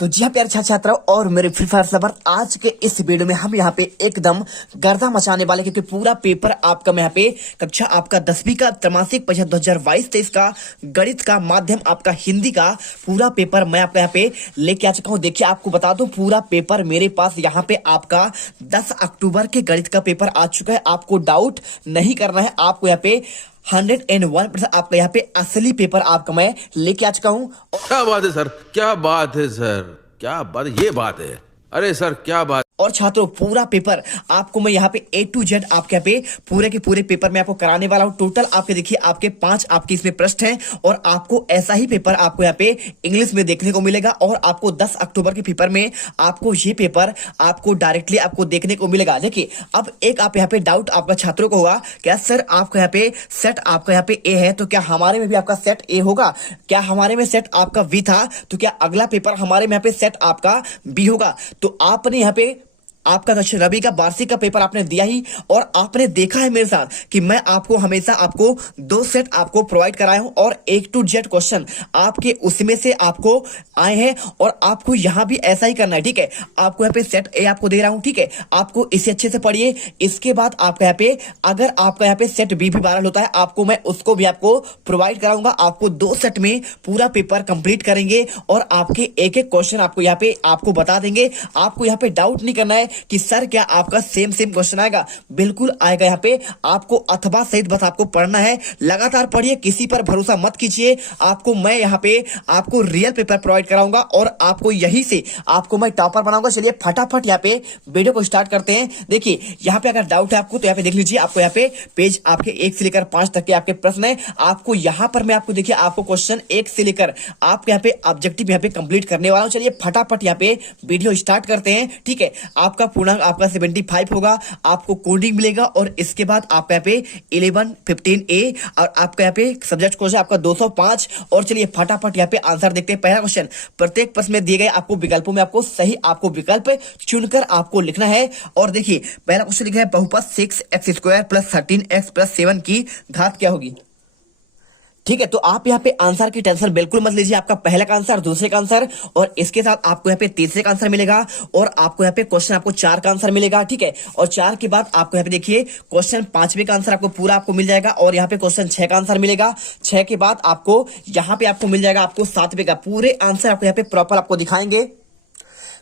तो जी हाँ प्यारे छात्र छात्राओं और मेरे फ्री फायर लवर, आज के इस वीडियो में हम यहाँ पे एकदम गर्दा मचाने वाले, क्योंकि पूरा पेपर आपका मैं यहाँ पे कक्षा आपका 10वीं का त्रैमासिक परीक्षा 2022-23 का गणित का माध्यम आपका हिंदी का पूरा पेपर मैं आपका यहाँ पे लेके आ चुका हूँ। देखिए आपको बता दूं, पूरा पेपर मेरे पास यहाँ पे आपका 10 अक्टूबर के गणित का पेपर आ चुका है। आपको डाउट नहीं करना है, आपको यहाँ पे 101% आपका यहाँ पे असली पेपर आपका मैं लेके आ चुका हूँ। क्या बात है सर, क्या बात है सर, क्या बात, ये बात है। अरे सर क्या बात। और छात्रों, पूरा पेपर आपको मैं यहाँ पे A to Z आपके यहाँ पे पूरे के पूरे पेपर में आपको कराने वाला हूँ। टोटल आपके देखिए आपके 5 आपके इसमें प्रश्न हैं और आपको ऐसा ही पेपर आपको यहाँ पे इंग्लिश में देखने को मिलेगा। और आपको 10 अक्टूबर के पेपर में आपको ये पेपर आपको डायरेक्टली आपको देखने को मिलेगा। देखिए अब एक आप यहाँ पे डाउट आपका छात्रों को होगा, क्या सर आपका यहाँ पे सेट आपका यहाँ पे A है, तो क्या हमारे में भी आपका सेट A होगा? क्या हमारे में सेट आपका B था, तो क्या अगला पेपर हमारे में यहाँ पे सेट आपका B होगा? तो आपने यहाँ पे आपका रवि का वार्षिक का पेपर आपने दिया ही, और आपने देखा है मेरे साथ कि मैं आपको हमेशा आपको 2 सेट आपको प्रोवाइड कराया हूं और A to Z क्वेश्चन आपके उसमें से आपको आए हैं। और आपको यहां भी ऐसा ही करना है, ठीक है। आपको यहाँ पे सेट A आपको दे रहा हूं, ठीक है। आपको इसे अच्छे से पढ़िए। इसके बाद आपका यहाँ पे अगर आपका यहाँ पे सेट B भी वायरल होता है, आपको मैं उसको भी आपको प्रोवाइड कराऊंगा। आपको 2 सेट में पूरा पेपर कंप्लीट करेंगे और आपके एक एक क्वेश्चन आपको यहाँ पे आपको बता देंगे। आपको यहाँ पे डाउट नहीं करना है कि सर क्या आपका सेम क्वेश्चन आएगा, बिल्कुल आएगा। यहाँ पे आपको अथवा सहित बस आपको पढ़ना है, लगातार पढ़िए, किसी पर भरोसा मत कीजिए। आपको मैं यहाँ पे आपको रियल पेपर प्रोवाइड कराऊंगा और आपको यही से आपको मैं टॉपर बनाऊंगा। चलिए फटाफट यहाँ पे वीडियो को स्टार्ट करते हैं। देखिए यहाँ पे अगर डाउट है आपको तो यहाँ पे देख लीजिए। आपको यहाँ पे पेज आपके 1 से लेकर 5 तक के आपके प्रश्न है। आपको यहाँ पर मैं आपको देखिए आपको क्वेश्चन 1 से लेकर आपके यहाँ पे ऑब्जेक्टिव यहाँ पे कंप्लीट करने वाला हूँ। चलिए फटाफट यहाँ पे वीडियो स्टार्ट करते हैं, ठीक है। आपका पूर्णांक आपका 75 होगा, आपको कोडिंग मिलेगा और इसके बाद आपका यहाँ पे 11 15A और आपका यहाँ पे सब्जेक्ट क्वेश्चन आपका 205। और चलिए फटाफट यहाँ पे आंसर देखते हैं। पहला क्वेश्चन, प्रत्येक प्रश्न में दिए गए आपको विकल्पों में आपको सही आपको विकल्प चुनकर आपको लिखना है। और देखिए पहला क्वेश्चन लिखा है, बहुपद 6x² + 13x + 7 की घात क्या होगी? ठीक है, तो आप यहाँ पे आंसर की टेंशन बिल्कुल मत लीजिए। आपका पहला का आंसर, दूसरे का आंसर और इसके साथ आपको यहाँ पे तीसरे का आंसर मिलेगा और आपको यहाँ पे क्वेश्चन आपको 4 का आंसर मिलेगा, ठीक है। और 4 के बाद आपको यहाँ पे देखिए क्वेश्चन 5वें का आंसर आपको पूरा आपको मिल जाएगा और यहाँ पे क्वेश्चन 6 का आंसर मिलेगा। 6 के बाद आपको यहाँ पे आपको मिल जाएगा आपको 7वें का। पूरे आंसर आपको यहाँ पे प्रॉपर आपको दिखाएंगे।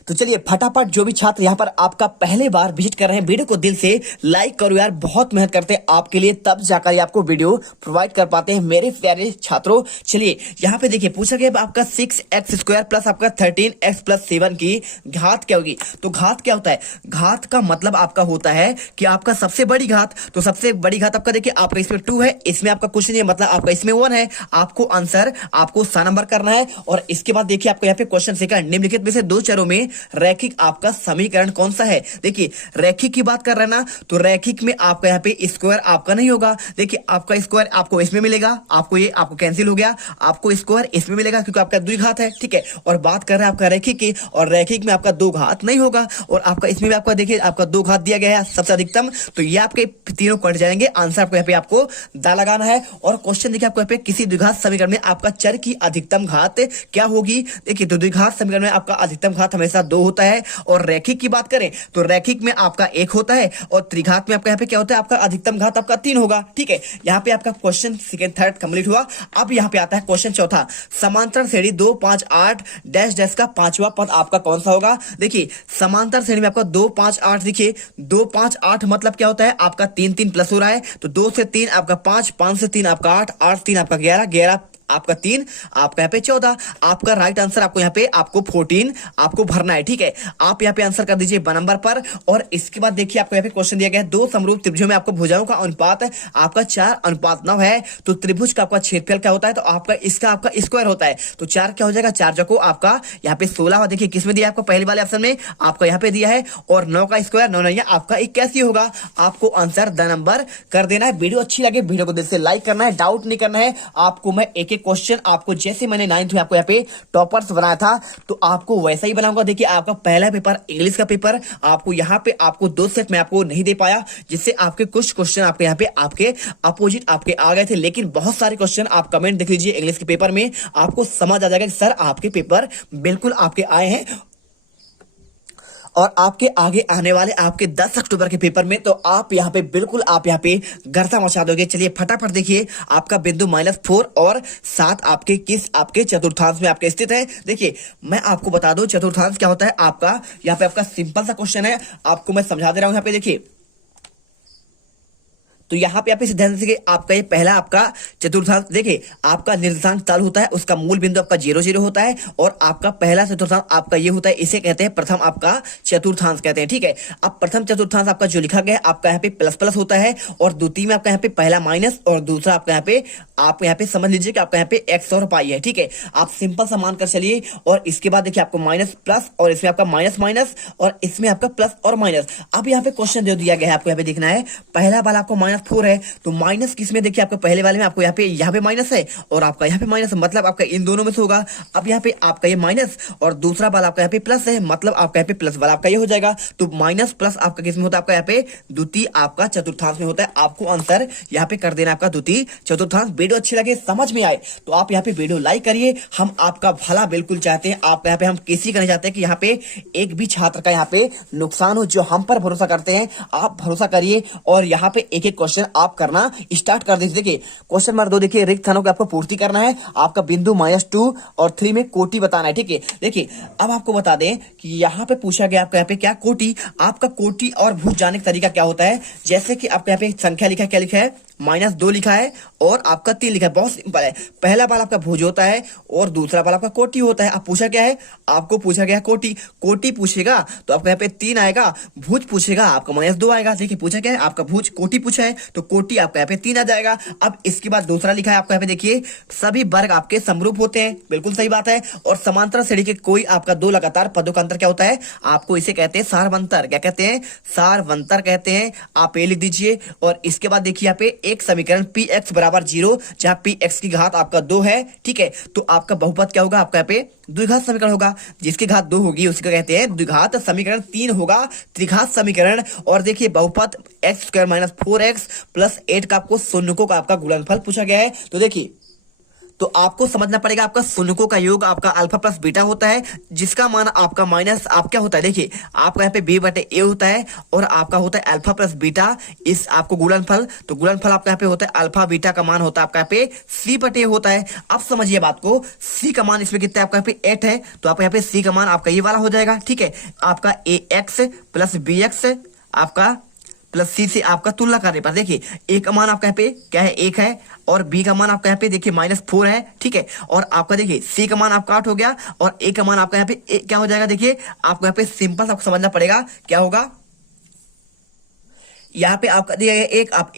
तो चलिए फटाफट जो भी छात्र यहाँ पर आपका पहले बार विजिट कर रहे हैं, वीडियो को दिल से लाइक करो यार, बहुत मेहनत करते हैं आपके लिए, तब जाकर ये आपको वीडियो प्रोवाइड कर पाते हैं मेरे प्यारे छात्रों। चलिए यहाँ पे देखिए पूछा गया आपका 6x² + आपका 13x + 7 की घात क्या होगी? तो घात क्या होता है? घात का मतलब आपका होता है कि आपका सबसे बड़ी घात। तो सबसे बड़ी घात आपका देखिए आपका इसमें 2 है, इसमें आपका कुछ नहीं है, मतलब आपका इसमें 1 है। आपको आंसर आपको सा नंबर करना है। और इसके बाद देखिए आपको यहाँ पे क्वेश्चन सेकंड, निम्नलिखित में से 2 चरों में रैखिक आपका समीकरण कौन सा है? देखिए रैखिक की बात कर रहे हैं ना, तो रैखिक में आपका यहाँ पे स्क्वायर आपका नहीं होगा। देखिए आपका स्क्वायर आपको इसमें मिलेगा, आपको ये आपको कैंसिल हो गया, आपको स्क्वायर इसमें मिलेगा क्योंकि आपका 2 घात है, ठीक है। और बात कर रहे हैं आपका रैखिक की, और रैखिक में आपका 2 घात नहीं होगा और आपका इसमें भी आपका देखिए आपका 2 घात दिया गया है सबसे अधिकतम। तो ये आपके तीनों कट जाएंगे। आंसर आपको यहाँ पे आपको दा लगाना है। और क्वेश्चन देखिए आपको यहाँ पे किसी द्विघात समीकरण में आपका चर की अधिकतम घात क्या होगी? देखिए तो द्विघात समीकरण में आपका अधिकतम घात हमेशा 2 होता है। और रैखिक की बात करें तो रैखिक में आपका 1 होता है और त्रिघात में आपका यहाँ पे क्या होता है? आपका अधिकतम घात आपका 3 होगा, ठीक है। यहाँ पे आपका क्वेश्चन सेकंड थर्ड कंप्लीट हुआ। अब यहाँ पे आता है क्वेश्चन चौथा, समांतर श्रेणी 2 5 8 डैश डैश का 5वां पद आपका कौन सा होगा? देखिए समांतर श्रेणी में आपका 2 5 8, देखिए 2 5 8 मतलब क्या होता है? आपका 3 3 प्लस हो रहा है, तो 2 से 3 आपका 5, 5 से 3 आपका 8, 8 3 आपका 11, 11 आपका 3 आपका यहाँ पे 14। आपका राइट आंसर आपको यहाँ पे आपको 14 आपको भरना है, ठीक है। आप यहाँ पे आंसर कर दीजिए ब नंबर पर। और इसके बाद देखिए आपको यहाँ पे क्वेश्चन दिया गया है, 2 समरूप त्रिभुजों में आपको भुजाओं का अनुपात आपका 4:9 है। तो त्रिभुज का आपका क्षेत्रफल क्या होता है? तो आपका इसका आपका स्क्वायर होता है। तो 4 क्या हो जाएगा? 4 जो को आपका यहाँ पे 16। देखिए किसमें दिया आपको? पहले वाले ऑप्शन में आपका यहाँ पे दिया है। और 9 का स्क्वायर 9 नहीं आपका 81 होगा। आपको आंसर द नंबर कर देना है। वीडियो अच्छी लगे वीडियो को दिल से लाइक करना है, डाउट नहीं करना है। आपको मैं एक क्वेश्चन आपको जैसे मैंने 9th में आपको यहाँ पे टॉपर्स बनाया था तो आपको वैसा ही बनाऊंगा। देखिए आपका पहला पेपर इंग्लिश का पेपर आपको यहाँ पे आपको 2 सेट में आपको नहीं दे पाया, जिससे आपके कुछ क्वेश्चन आपके यहाँ पे आपके अपोजिट आपके आ गए थे, लेकिन बहुत सारे क्वेश्चन आप कमेंट देख लीजिए इंग्लिश के पेपर में, आपको समझ आ जाएगा कि सर आपके पेपर बिल्कुल आपके आए हैं और आपके आगे आने वाले आपके 10 अक्टूबर के पेपर में तो आप यहाँ पे बिल्कुल आप यहाँ पे गर्दा मचा दोगे। चलिए फटाफट देखिए आपका बिंदु -4 और 7 आपके किस आपके चतुर्थांश में आपके स्थित है। देखिए मैं आपको बता दूं चतुर्थांश क्या होता है आपका, यहाँ पे आपका सिंपल सा क्वेश्चन है, आपको मैं समझा दे रहा हूं। यहाँ पे देखिए तो यहाँ पे आप इस ध्यान से आपका ये पहला आपका चतुर्थांश, देखिए आपका निर्देशांक चालू होता है, उसका मूल बिंदु आपका 0 0 होता है और आपका पहला चतुर्थांश आपका ये होता है, इसे कहते हैं प्रथम आपका चतुर्थांश कहते हैं। ठीक है, अब प्रथम चतुर्थांश आपका जो लिखा गया है आपका यहाँ पे प्लस प्लस होता है और द्वितीय में आपका यहाँ पे पहला माइनस और दूसरा आपका यहाँ पे आप यहाँ पे समझ लीजिए कि आपका यहाँ पे एक्स और पाई है। ठीक है, आप सिंपल सा मान कर चलिए और इसके बाद देखिए आपको माइनस प्लस और इसमें आपका माइनस माइनस और इसमें आपका प्लस और माइनस। अब यहाँ पे क्वेश्चन जो दिया गया है आपको यहाँ पे देखना है, पहला वाला आपको -4 है तो माइनस किसमें, देखिए आपको पहले वाले में आपको यहाँ पे माइनस है और आपका यहाँ पे माइनस, मतलब आपका इन दोनों में से होगा। अब यहाँ पे आपका ये माइनस और दूसरा वाला आपका यहाँ पे प्लस है, मतलब आपका यहाँ पे प्लस वाला आपका ये हो जाएगा। तो माइनस प्लस आपका किसमें होता है, आपका यहाँ पे द्वितीय आपका चतुर्थांश में होता है। आपको आंसर यहाँ पे कर देना आपका द्वितीय चतुर्थांश। वीडियो अच्छी लगे समझ में आए तो आप यहाँ पे वीडियो लाइक करिए, हम आपका भला बिल्कुल चाहते हैं। आप यहाँ पे हम किसी का नहीं चाहते कि यहाँ पे एक भी छात्र का यहाँ पे नुकसान हो, जो हम पर भरोसा करते हैं आप भरोसा करिए और यहाँ पे एक एक क्वेश्चन आप करना स्टार्ट कर दीजिए। देखिए क्वेश्चन नंबर 2 देखिए रिक्त स्थानों की आपको पूर्ति करना है, आपका बिंदु -2 और 3 में कोटि बताना है। ठीक है, देखिए अब आपको बता दें कि यहाँ पे पूछा गया आपका यहाँ पे क्या कोटि, आपका कोटि और भुज जाने का तरीका क्या होता है। जैसे कि आपका यहाँ पे संख्या लिखा है, क्या लिखा है -2 लिखा है और आपका 3 लिखा है, बहुत सिंपल है। पहला वाला आपका भुज होता है और दूसरा वाला आपका कोटि होता है। अब पूछा क्या है, आपको पूछा गया कोटि, कोटि पूछेगा तो आपका यहाँ पे 3 आएगा, भुज पूछेगा आपका -2 आएगा। देखिए पूछा क्या है, आपका भुज कोटि पूछा है तो कोटि आपका यहाँ पे 3 आ जाएगा। अब इसके बाद दूसरा लिखा है आपका यहाँ पे देखिए सभी वर्ग आपके समरूप होते हैं, बिल्कुल सही बात है। और समांतर श्रेणी के कोई आपका 2 लगातार पदों का अंतर क्या होता है, आपको इसे कहते हैं सारवंतर। क्या कहते हैं, सारवंतर कहते हैं। आप ये लिख दीजिए और इसके बाद देखिए यहाँ पे एक समीकरण px बराबर 0 जहां px की घात आपका 2 है। ठीक है, तो आपका बहुपद क्या होगा, आपका यहाँ पे द्विघात समीकरण होगा, जिसकी घात 2 होगी उसको कहते हैं द्विघात समीकरण। 3 होगा त्रिघात समीकरण। और देखिए बहुपद x² - 4x + 8 का आपको शून्यकों का आपका गुणनफल पूछा गया है। तो देखिए तो आपको समझना पड़ेगा आपका शून्यकों का योग आपका अल्फा प्लस बीटा होता है, जिसका मान आपका माइनस आप क्या होता है, देखिए आपका यहाँ पे b/a होता है और आपका होता है अल्फा प्लस बीटा, इस आपको गुणनफल। तो गुणनफल आपका यहाँ पे होता है अल्फा बीटा का मान होता है आपका यहाँ पे c/a होता है। अब समझिए बात को, c का मान इसमें कितना है, आपका यहाँ पे 8 है तो आपका यहाँ पे c का मान आपका ये वाला हो जाएगा। ठीक है, आपका ax + bx आपका प्लस सी से आपका तुलना करने पर देखिए ए का मान आपका यहाँ पे क्या है, 1 है और बी का मान आपका यहाँ पे देखिए -4 है। ठीक है, और आपका देखिए सी का मान आपका 8 हो गया और ए का मान आपका यहाँ पे क्या हो जाएगा, देखिए आपको यहाँ पे सिंपल आपको समझना पड़ेगा क्या होगा। यहाँ पे आपका दिया गया 1, आप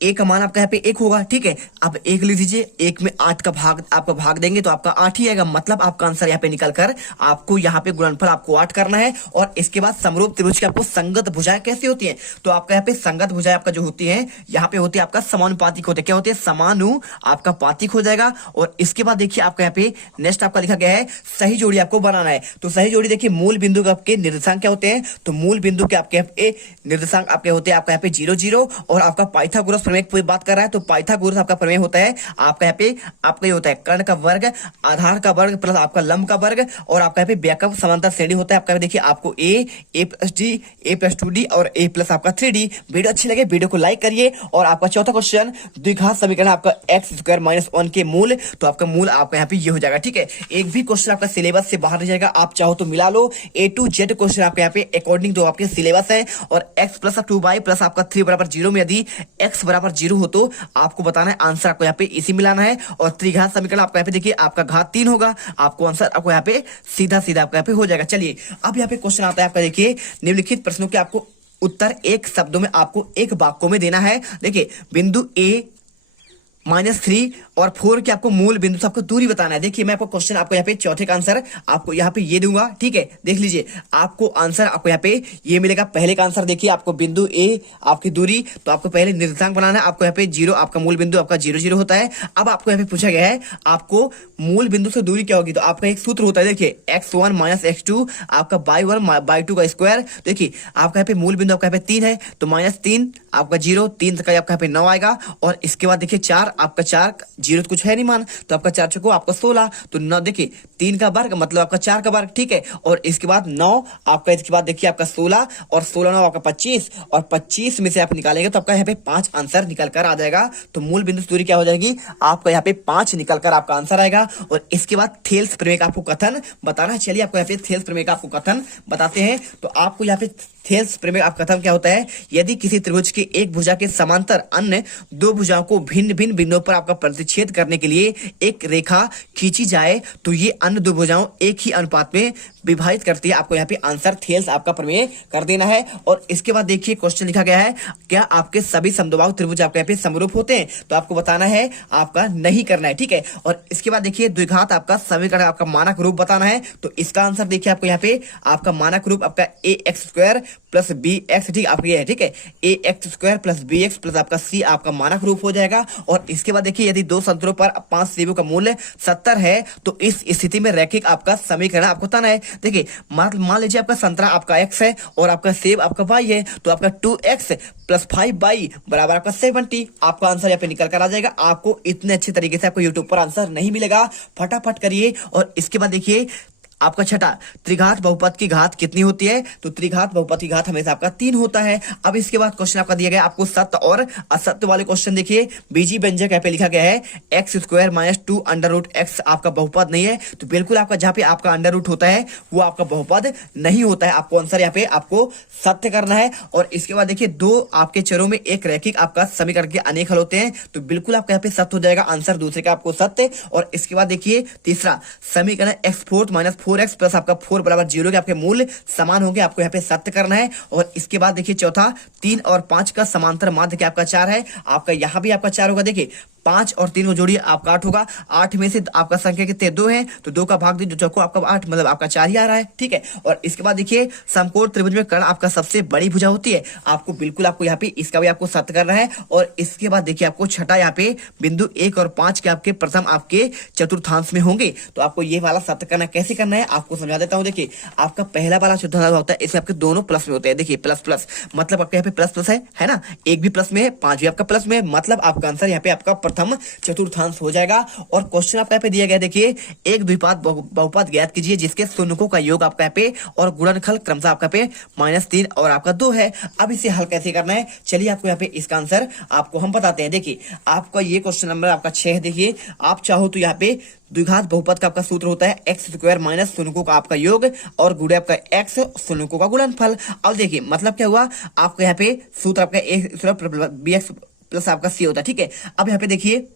ए का मान आपका यहाँ पे 1 होगा। ठीक है, अब 1 लिख दीजिए, 1 में 8 का भाग आपका भाग देंगे तो आपका 8 ही आएगा, मतलब आपका आंसर यहाँ पे निकल कर आपको यहाँ पे गुणनफल आपको 8 करना है। और इसके बाद समरूप त्रिभुज की आपको संगत भुजाएं कैसी होती हैं, तो आपका यहाँ पे संगत भुजाएं आपका जो होती है यहाँ पे होती है आपका समानुपातिक होते हैं। क्या होती है, समानु आपका पातिक हो जाएगा। और इसके बाद देखिए आपका यहाँ पे नेक्स्ट आपका लिखा गया है सही जोड़ी आपको बनाना है। तो सही जोड़ी देखिए मूल बिंदु के आपके निर्देशांक क्या होते हैं, तो मूल बिंदु के आपके निर्देशांक आपके होते हैं आपका यहाँ पे 0 0 और आपका पाइथागोरस प्रमेय की बात कर रहा है तो पाइथागोरस आपका प्रमेय होता है आपका यहाँ पे आपका ये होता है कर्ण का वर्ग आधार का वर्ग प्लस आपका लंब का वर्ग और आपका यहाँ पे व्यापक समांतर श्रेणी होता है। आपका देखिए आपको a + d a + 2d और a + आपका 3d। वीडियो अच्छी लगे वीडियो को लाइक करिए। और आपका चौथा क्वेश्चन द्विघात समीकरण आपका x² - 1 के मूल, तो आपका मूल आपका यहाँ पे ये हो जाएगा। ठीक है, एक भी क्वेश्चन आपका सिलेबस से बाहर नहीं जाएगा, आप चाहो तो मिला लो। A to Z क्वेश्चन आपके यहाँ पे अकॉर्डिंग टू आपके सिलेबस है। और x + 2y + आपका 3 = 0 में यदि x = 0 हो तो आपको बताना है आंसर आपको यहाँ पे इसी मिलाना है। और त्रिघात समीकरण आपका यहाँ पे देखिए आपका घात 3 होगा, आपको आंसर आपको यहाँ पे सीधा सीधा आपका यहाँ पे हो जाएगा। चलिए अब यहाँ पे क्वेश्चन आता है आपका देखिए निम्नलिखित प्रश्नों के आपको उत्तर एक शब्दों में आपको एक वाक्यों में देना है। देखिए बिंदु ए -3 और 4 के आपको मूल बिंदु से आपको दूरी बताना है। देखिए मैं आपको क्वेश्चन आपको यहाँ पे चौथे का आंसर आपको यहाँ पे ये दूंगा, ठीक है। देख लीजिए आपको आंसर आपको यहाँ पे ये मिलेगा। पहले का आंसर देखिए, आपको बिंदु ए आपकी दूरी, तो आपको पहले निर्देशांक बनाना है। आपको यहाँ पे 0 आपका मूल बिंदु आपका 0 0 होता है। अब आपको यहाँ पे पूछा गया है आपको मूल बिंदु से दूरी क्या होगी, तो आपका एक सूत्र होता है। देखिए x1 - x2 आपका by1/2 का स्क्वायर। देखिए आपका यहाँ पे मूल बिंदु आपका यहाँ पे 3 है, तो -3 आपका 0, 3 का आपका यहाँ पे 9 आएगा। और इसके बाद देखिए 4 आपका 4 0 तो कुछ है नहीं मान, तो आपका 4 चौको आपका 16, तो 9 देखिए 3 का वर्ग मतलब आपका 4 का वर्ग, ठीक है। और इसके बाद 9 आपका, इसके बाद देखिए आपका 16 और 16 9 आपका 25, और 25 में से आप निकालेंगे तो आपका यहाँ पे 5 आंसर निकल कर आ जाएगा। तो मूल बिंदु से दूरी क्या हो जाएगी, आपका यहाँ पे 5 निकल कर आपका आंसर आएगा। और इसके बाद थेल्स प्रमेय का आपको कथन बताना है। चलिए आपको यहाँ पे थेल्स प्रमेय का आपको कथन बताते हैं। तो आपको यहाँ पे थेल्स प्रमेय आप कथन क्या होता है, यदि किसी त्रिभुज के एक भुजा के समांतर अन्य दो भुजाओं को भिन्न भिन्न बिंदुओं पर आपका प्रतिच्छेद करने के लिए एक रेखा खींची जाए तो ये अन्य दो भुजाओं एक ही अनुपात में विभाजित करती है। आपको यहाँ पे आंसर थेल्स आपका प्रमेय कर देना है। और इसके बाद देखिए क्वेश्चन लिखा गया है, क्या आपके सभी समद्विबाहु त्रिभुज आपके यहाँ पे समरूप होते हैं, तो आपको बताना है आपका नहीं करना है, ठीक है। और इसके बाद देखिए द्विघात आपका समीकरण आपका मानक रूप बताना है। तो इसका आंसर देखिए आपको यहाँ पे आपका मानक रूप आपका ax² + bx, ठीक आपका ये है, ठीक है। ax² + bx प्लस आपका c आपका मानक रूप हो जाएगा। और इसके बाद देखिए यदि दो संतरों पर 5 सेबों का मूल्य 70 है तो इस स्थिति में रैखिक आपका समीकरण आपको बताना है। देखिए मान लीजिए आपका संतरा आपका x है और आपका सेब आपका y है, तो आपका 2x + 5y बराबर आपका 70। आपका आंसर यहाँ पे निकल कर आ जाएगा। आपको इतने अच्छे तरीके से आपको यूट्यूब पर आंसर नहीं मिलेगा, फटाफट करिए। और इसके बाद देखिए आपका छठा, त्रिघात बहुपद की घात कितनी होती है, तो त्रिघात बहुपद की घात हमेशा आपका 3 होता है। अब इसके बाद क्वेश्चन आपका दिया गया आपको सत्य और असत्य वाले क्वेश्चन। देखिए बीजी व्यंजक यहाँ पे लिखा गया है x² - 2 √x आपका बहुपद नहीं है, तो बिल्कुल आपका जहाँ पे आपका अंडर रूट होता है वो आपका बहुपद नहीं होता है। आपको आंसर यहाँ पे आपको सत्य करना है। और इसके बाद देखिए दो आपके चरों में एक रैखिक आपका समीकरण के अनेक हल होते हैं, तो बिल्कुल आपका यहाँ पे सत्य हो जाएगा आंसर दूसरे का आपको सत्य। और इसके बाद देखिए तीसरा समीकरण x4 - 4x प्लस आपका 4 = 0 के आपके मूल्य समान होंगे, आपको यहाँ पे सत्य करना है। और इसके बाद देखिए चौथा 3 और 5 का समांतर माध्य क्या आपका 4 है, आपका यहाँ भी आपका 4 होगा। देखिए 5 और 3 को जोड़िए आपका 8 होगा। 8 में से आपका संख्या कितने 2 है, तो 2 का भाग दीजिए, चौको आपका 8 मतलब आपका 4 ही आ रहा है, ठीक है। और इसके बाद देखिए समकोण त्रिभुज में कर्ण आपका सबसे बड़ी भुजा होती है, आपको बिल्कुल आपको यहाँ पे इसका भी आपको सत्य करना है। और इसके बाद देखिए आपको छठा यहाँ पे बिंदु 1 और 5 के आपके प्रथम आपके चतुर्थांश में होंगे, तो आपको ये वाला सत्य करना कैसे करना है आपको समझा देता हूँ। देखिए आपका पहला वाला चतुर्थांश होता है, इसमें आपके दोनों प्लस में होते हैं। देखिए प्लस प्लस मतलब आपके यहाँ पे प्लस प्लस है ना, एक भी प्लस में है 5 भी आपका प्लस में, मतलब आपका आंसर यहाँ पे आपका प्रथम चतुर्थांश हो जाएगा। और क्वेश्चन आपका यहाँ पे दिया गया, देखिए एक द्विपाद बहुपद ज्ञात कीजिए जिसके शून्यकों का योग आपका यहाँ पे और गुणनखल क्रमशः आपका पे -3 और आपका 2 है। अब इसे हल कैसे करना है, चलिए आपको यहाँ पे इसका आंसर आपको हम बताते हैं। देखिए आपका ये क्वेश्चन नंबर आपका 6 देखिए, आप चाहो तो यहाँ पे द्विघात बहुपद का आपका सूत्र होता है x² - शून्यकों का आपका योग और गुणे आपका x शून्यकों का गुणनफल। अब देखिए मतलब क्या हुआ, आपको यहाँ पे सूत्र आपका bx प्लस आपका c होता है, ठीक है। अब यहाँ पे देखिए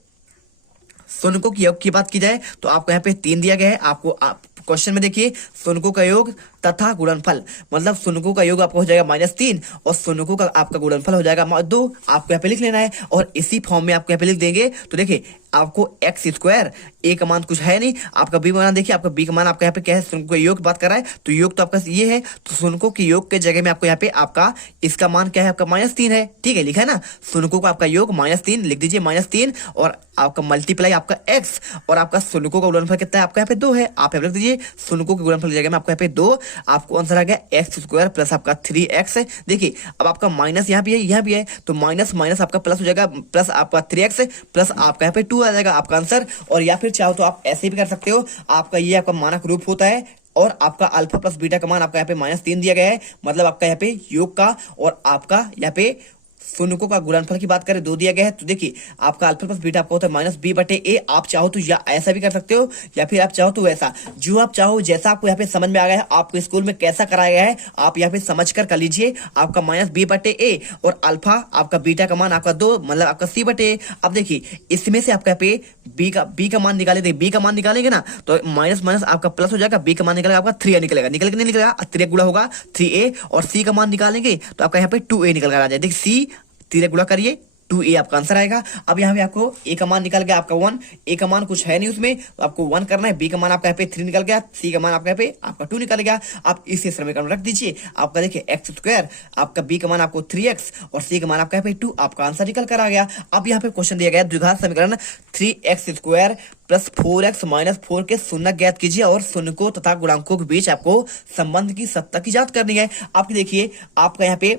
शून्यकों की योग की बात की जाए तो आपको यहाँ पे 3 दिया गया है। आपको क्वेश्चन में देखिए शून्यकों का योग तथा गुणनफल, मतलब शून्यकों का योग आपको हो जाएगा -3 और शून्यकों का आपका गुणनफल हो जाएगा 2, आपको यहाँ पे लिख लेना है। और इसी फॉर्म में आपको यहाँ पे लिख देंगे, तो देखिए आपको x² a का मान कुछ है नहीं, आपका b मान देखिए, आपका b का मान आपका यहाँ पे क्या है, शून्यकों का योग की बात कर रहा है, तो योग तो आपका ये है, तो शून्यकों के योग के जगह में आपको यहाँ पे आपका इसका मान क्या है, आपका -3 है, ठीक है, लिखा है ना। शून्यकों का आपका योग -3 लिख दीजिए, -3 और आपका मल्टीप्लाई आपका x और आपका शून्यकों का गुणनफल कितना है, आपका यहाँ पे 2 है, आप यहाँ लिख दीजिए शून्यकों के गुणनफल की जगह में आपको यहाँ पे 2, आपको आंसर आ गया x² प्लस आपका 3x। देखिए अब आपका माइनस यहाँ भी है, यहाँ भी है, तो माइनस माइनस आपका प्लस हो जाएगा, प्लस आपका 3x प्लस आपका यहाँ पे 2 आ जाएगा आपका आंसर। और या फिर चाहो तो आप ऐसे भी कर सकते हो, आपका ये आपका मानक रूप होता है और आपका अल्फा प्लस बीटा का मान आपका यहाँ पे -3 दिया गया है, मतलब आपका यहाँ पे योग का और आपका यहाँ पे शून्यकों का गुणनफल की बात करें 2 दिया गया है। तो देखिए आपका अल्फा प्लस बीटा आपका होता है -b/a। आप चाहो तो या ऐसा भी कर सकते हो या फिर आप चाहो तो वैसा, जो आप चाहो, जैसा आपको यहाँ पे समझ में आ गया है, आपको स्कूल में कैसा कराया गया है आप यहाँ पे समझ कर लीजिए। आपका -b/a और अल्फा आपका बीटा का मान आपका 2 मतलब आपका c/a। अब देखिए इसमें से आपका यहाँ पे b का मान निकाले, b का मान निकालेंगे ना तो माइनस माइनस आपका प्लस हो जाएगा, b का मान निकलेगा आपका 3a निकलेगा, निकल के नहीं निकलेगा, 3 गुणा होगा 3a और c का मान निकालेंगे तो आपका यहाँ पे 2a निकल कर आ जाए। देखिए c 3 गुणा करिए 2a आपका आंसर आएगा। अब यहाँ पे आपको a का मान निकल गया आपका 1, a का मान कुछ है नहीं उसमें तो आपको 1 करना है, b का मान आपका यहाँ पे 3 निकल गया, c का मान आपका यहाँ पे आपका 2 निकल गया। आप इसे समीकरण में रख दीजिए, आपका देखिए एक्स स्क्वायर, आपका b का मान आपको 3x और c का मान आपका यहाँ पे 2, आपका आंसर निकल कर आ गया। अब यहाँ पे क्वेश्चन दिया गया द्विघात समीकरण 3x square plus 4x minus 4 के शून्य ज्ञात कीजिए और शून्यकों तथा गुणांकों के बीच आपको संबंध की सत्ता की जांच करनी है। आपकी देखिए आपका यहाँ पे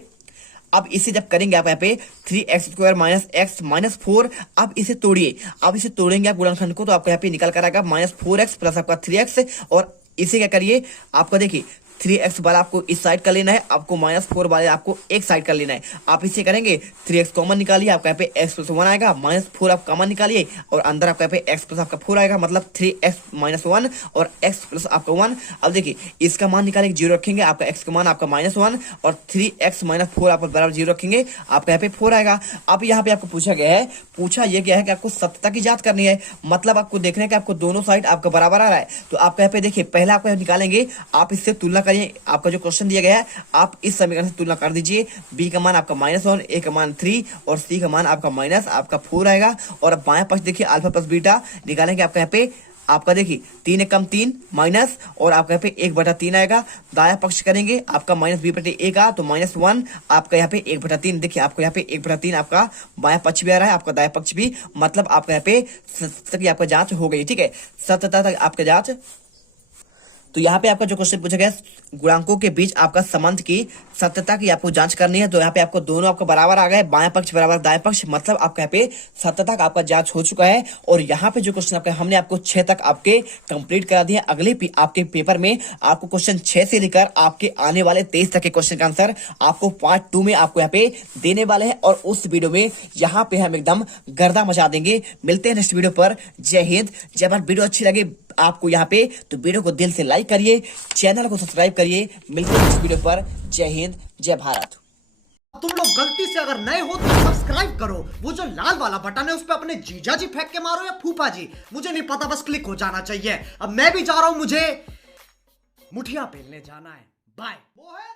अब इसे जब करेंगे आप यहाँ पे 3x square minus x minus 4, आप इसे तोड़िए, आप इसे तोड़ेंगे आप गुणनखंड को तो आपको यहाँ पे निकल कर आएगा माइनस 4x प्लस आपका 3x और इसे क्या करिए आपका देखिए 3x वाला आपको इस साइड कर लेना है, आपको माइनस 4 वाले आपको एक साइड कर लेना है। आप इसे करेंगे 3x कॉमन निकालिए, आपका यहाँ पे x प्लस 1 आएगा, माइनस 4 आप कॉमन निकालिए और अंदर आपका यहाँ पे x प्लस आपका 4 आएगा, मतलब 3x माइनस 1 और x प्लस आपका 1। अब देखिए इसका मान निकालेंगे 0 रखेंगे, आपका x का मान आपका माइनस 1 और 3x माइनस 4 आप बराबर 0 रखेंगे, आपका यहाँ पे 4 आएगा। अब यहाँ पे आपको पूछा गया है, पूछा यह गया है कि आपको सत्यता की जांच करनी है, मतलब आपको देखना है कि आपको दोनों साइड आपका बराबर आ रहा है। तो आप यहाँ पे देखिए पहले आपको निकालेंगे, आप इससे तुलना करिए, आपका जो क्वेश्चन दिया गया है आप इस समीकरण से तुलना कर दीजिए। b का मान आपका माइनस 1, a का मान 3 और c का मान आपका माइनस आपका 4 आएगा। और अब बाएं पक्ष देखिए अल्फा प्लस बीटा निकालेंगे, आपका यहाँ पे आपका देखिए 3 एकम 3 माइनस और आपका यहाँ पे 1/3 आएगा। दाया पक्ष करेंगे आपका माइनस b/a का तो माइनस 1 आपका यहाँ पे 1/3, देखिए आपको यहाँ पे 1/3 आपका बाया पक्ष भी आ रहा है, आपका दाया पक्ष भी, मतलब आपका यहाँ पे सत्यता की आपका जांच हो गई। ठीक है, सत्यता तक आपका जांच। तो यहाँ पे आपका जो क्वेश्चन पूछा गया गुणांकों के बीच आपका संबंध की सत्यता की आपको जांच करनी है, तो यहाँ पे आपको दोनों आपको बराबर आ गए, बाएं पक्ष बराबर दाएं पक्ष, मतलब आपका यहाँ पे सत्यता का आपका जांच हो चुका है। और यहाँ पे जो क्वेश्चन आपका हमने आपको 6 तक आपके कंप्लीट करा दिए। अगले आपके पेपर में आपको क्वेश्चन 6 से लेकर आपके आने वाले 23 तक के क्वेश्चन का आंसर आपको पार्ट 2 में आपको यहाँ पे देने वाले हैं और उस वीडियो में यहाँ पे हम एकदम गर्दा मचा देंगे। मिलते हैं नेक्स्ट वीडियो पर। जय हिंद, जय भारत। वीडियो अच्छी लगे आपको यहाँ पे तो वीडियो को दिल से लाइक करिए, चैनल को सब्सक्राइब करिए। मिलते हैं इस वीडियो पर। जय हिंद, जय भारत। तुम लोग गलती से अगर नए हो तो सब्सक्राइब करो, वो जो लाल वाला बटन है उस पर अपने जीजा जी फेंक के मारो या फूफा जी, मुझे नहीं पता, बस क्लिक हो जाना चाहिए। अब मैं भी जा रहा हूं, मुझे मुठिया पेलने जाना है। बाय। वो है